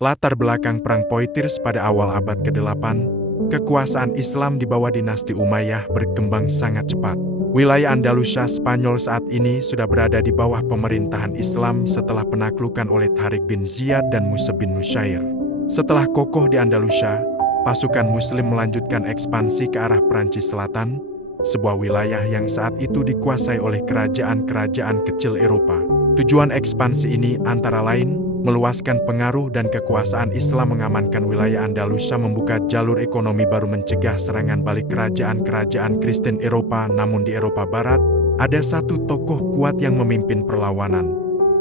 Latar belakang Perang Poitiers pada awal abad ke-8, kekuasaan Islam di bawah dinasti Umayyah berkembang sangat cepat. Wilayah Andalusia Spanyol saat ini sudah berada di bawah pemerintahan Islam setelah penaklukan oleh Tariq bin Ziyad dan Musa bin Nusayr. Setelah kokoh di Andalusia, pasukan Muslim melanjutkan ekspansi ke arah Prancis Selatan, sebuah wilayah yang saat itu dikuasai oleh kerajaan-kerajaan kecil Eropa. Tujuan ekspansi ini antara lain meluaskan pengaruh dan kekuasaan Islam, mengamankan wilayah Andalusia, membuka jalur ekonomi baru, mencegah serangan balik kerajaan-kerajaan Kristen Eropa. Namun di Eropa Barat, ada satu tokoh kuat yang memimpin perlawanan,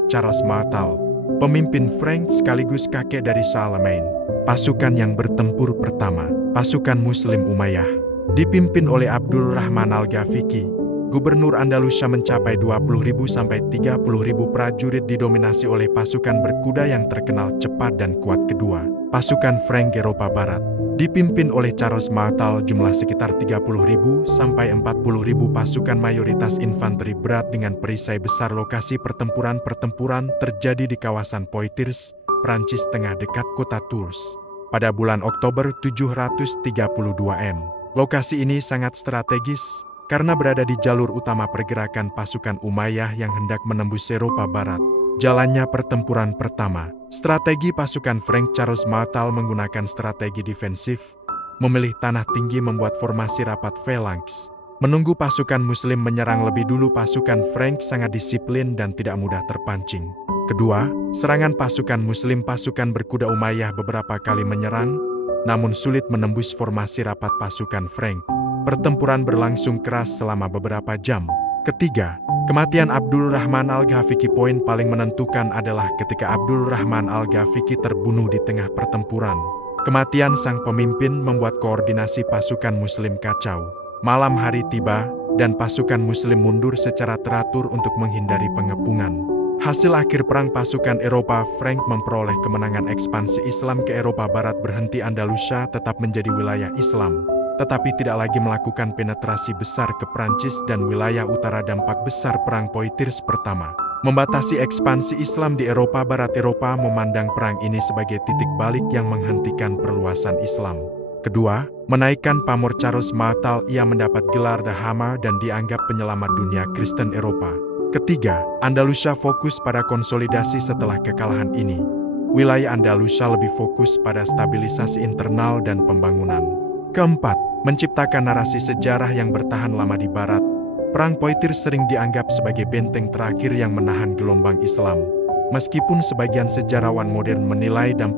Charles Martel, pemimpin Frank sekaligus kakek dari Charlemagne. Pasukan yang bertempur pertama, pasukan Muslim Umayyah, dipimpin oleh Abdul Rahman Al-Ghafiqi, gubernur Andalusia, mencapai 20.000 sampai 30.000 prajurit, didominasi oleh pasukan berkuda yang terkenal cepat dan kuat. Kedua, pasukan Frank Eropa Barat, dipimpin oleh Charles Martel, jumlah sekitar 30.000 sampai 40.000 pasukan, mayoritas infanteri berat dengan perisai besar. Lokasi pertempuran terjadi di kawasan Poitiers, Prancis Tengah dekat kota Tours. Pada bulan Oktober 732 m. Lokasi ini sangat strategis karena berada di jalur utama pergerakan pasukan Umayyah yang hendak menembus Eropa Barat. Jalannya pertempuran pertama. Strategi pasukan Frank. Charles Martel menggunakan strategi defensif, memilih tanah tinggi, membuat formasi rapat phalanx, menunggu pasukan Muslim menyerang lebih dulu. Pasukan Frank sangat disiplin dan tidak mudah terpancing. Kedua, serangan pasukan Muslim. Pasukan berkuda Umayyah beberapa kali menyerang, namun sulit menembus formasi rapat pasukan Frank. Pertempuran berlangsung keras selama beberapa jam. Ketiga, kematian Abdul Rahman Al-Ghafiqi. Poin paling menentukan adalah ketika Abdul Rahman Al-Ghafiqi terbunuh di tengah pertempuran. Kematian sang pemimpin membuat koordinasi pasukan Muslim kacau. Malam hari tiba, dan pasukan Muslim mundur secara teratur untuk menghindari pengepungan. Hasil akhir perang, pasukan Eropa Frank memperoleh kemenangan. Ekspansi Islam ke Eropa Barat berhenti. Andalusia tetap menjadi wilayah Islam, tetapi tidak lagi melakukan penetrasi besar ke Prancis dan wilayah utara. Dampak besar Perang Poitiers pertama, membatasi ekspansi Islam di Eropa Barat. Eropa memandang perang ini sebagai titik balik yang menghentikan perluasan Islam. Kedua, menaikkan pamor Charles Martel. Ia mendapat gelar The Hammer dan dianggap penyelamat dunia Kristen Eropa. Ketiga, Andalusia fokus pada konsolidasi. Setelah kekalahan ini, wilayah Andalusia lebih fokus pada stabilisasi internal dan pembangunan. Keempat, menciptakan narasi sejarah yang bertahan lama di Barat. Perang Poitiers sering dianggap sebagai benteng terakhir yang menahan gelombang Islam. Meskipun sebagian sejarawan modern menilai dampak